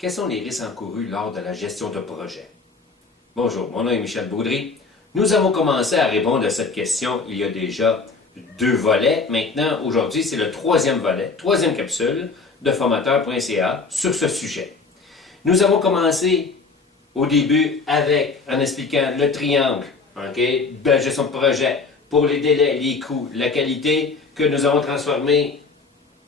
Quels sont les risques encourus lors de la gestion de projet? Bonjour, mon nom est Michel Baudry. Nous avons commencé à répondre à cette question il y a déjà 2 volets. Maintenant, aujourd'hui, c'est le 3e volet, 3e capsule de formateur.ca sur ce sujet. Nous avons commencé au début en expliquant le triangle de la gestion de projet pour les délais, les coûts, la qualité, que nous avons transformé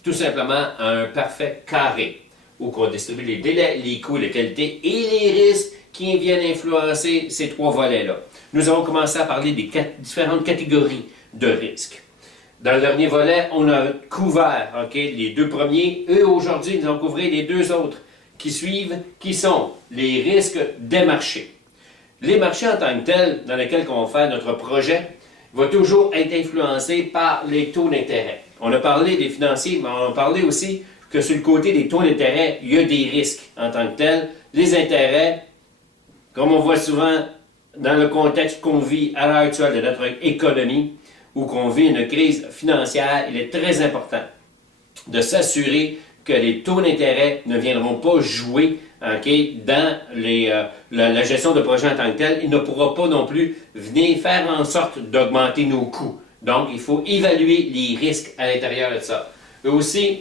tout simplement en un parfait carré, où on distribue les délais, les coûts, la qualité et les risques qui viennent influencer ces 3 volets-là. Nous avons commencé à parler des différentes catégories de risques. Dans le dernier volet, on a couvert les 2 premiers. Aujourd'hui, nous allons couvrir les 2 autres qui suivent, qui sont les risques des marchés. Les marchés en tant que tels, dans lesquels on va faire notre projet, vont toujours être influencés par les taux d'intérêt. On a parlé des financiers, mais on a parlé aussi que sur le côté des taux d'intérêt, il y a des risques en tant que tels. Les intérêts, comme on voit souvent dans le contexte qu'on vit à l'heure actuelle de notre économie, où qu'on vit une crise financière, il est très important de s'assurer que les taux d'intérêt ne viendront pas jouer dans la gestion de projet en tant que tel. Il ne pourra pas non plus venir faire en sorte d'augmenter nos coûts. Donc, il faut évaluer les risques à l'intérieur de ça. Et aussi,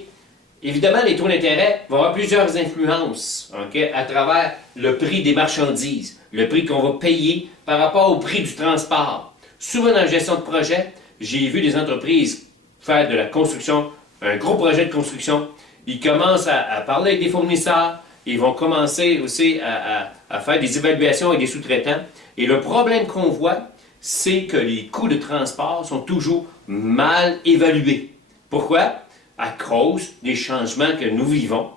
évidemment, les taux d'intérêt vont avoir plusieurs influences à travers le prix des marchandises, le prix qu'on va payer par rapport au prix du transport. Souvent dans la gestion de projet, j'ai vu des entreprises faire de la construction, un gros projet de construction. Ils commencent à parler avec des fournisseurs, ils vont commencer aussi à faire des évaluations avec des sous-traitants. Et le problème qu'on voit, c'est que les coûts de transport sont toujours mal évalués. Pourquoi? À cause des changements que nous vivons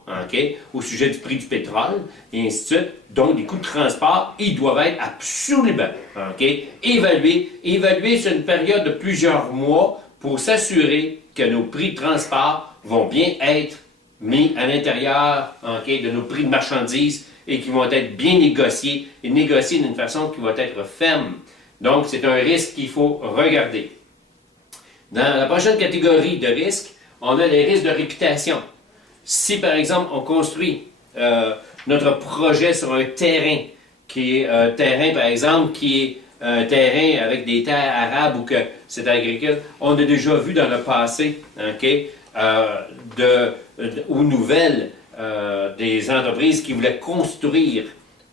au sujet du prix du pétrole et ainsi de suite. Donc, les coûts de transport, ils doivent être absolument évalués sur une période de plusieurs mois pour s'assurer que nos prix de transport vont bien être mis à l'intérieur de nos prix de marchandises et qui vont être bien négociés et négociés d'une façon qui va être ferme. Donc, c'est un risque qu'il faut regarder. Dans la prochaine catégorie de risques, on a les risques de réputation. Si, par exemple, on construit notre projet sur un terrain, qui est un terrain, par exemple, qui est un terrain avec des terres arables ou que c'est agricole, on a déjà vu dans le passé, aux nouvelles des entreprises qui voulaient construire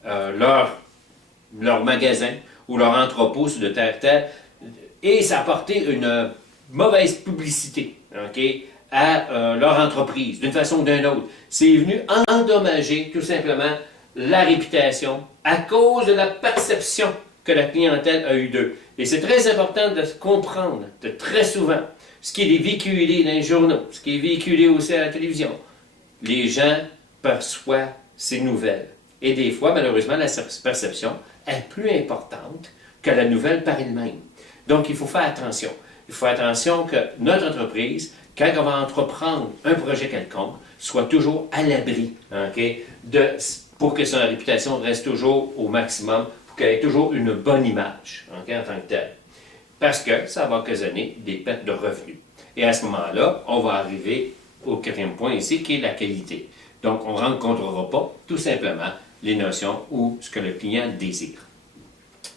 leur magasin ou leur entrepôt sur de terre, et ça a apporté une mauvaise publicité à leur entreprise, d'une façon ou d'une autre. C'est venu endommager tout simplement la réputation à cause de la perception que la clientèle a eue d'eux. Et c'est très important de comprendre de très souvent ce qui est véhiculé dans les journaux, ce qui est véhiculé aussi à la télévision. Les gens perçoivent ces nouvelles. Et des fois, malheureusement, la perception est plus importante que la nouvelle par elle-même. Donc, il faut faire attention. Il faut faire attention que notre entreprise, quand on va entreprendre un projet quelconque, soit toujours à l'abri pour que sa réputation reste toujours au maximum, pour qu'elle ait toujours une bonne image en tant que telle. Parce que ça va occasionner des pertes de revenus. Et à ce moment-là, on va arriver au 4e point ici, qui est la qualité. Donc, on ne rencontrera pas tout simplement les notions ou ce que le client désire.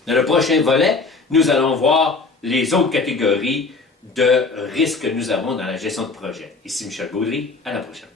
Dans le prochain volet, nous allons voir les autres catégories de risques que nous avons dans la gestion de projet. Ici Michel Baudry, à la prochaine.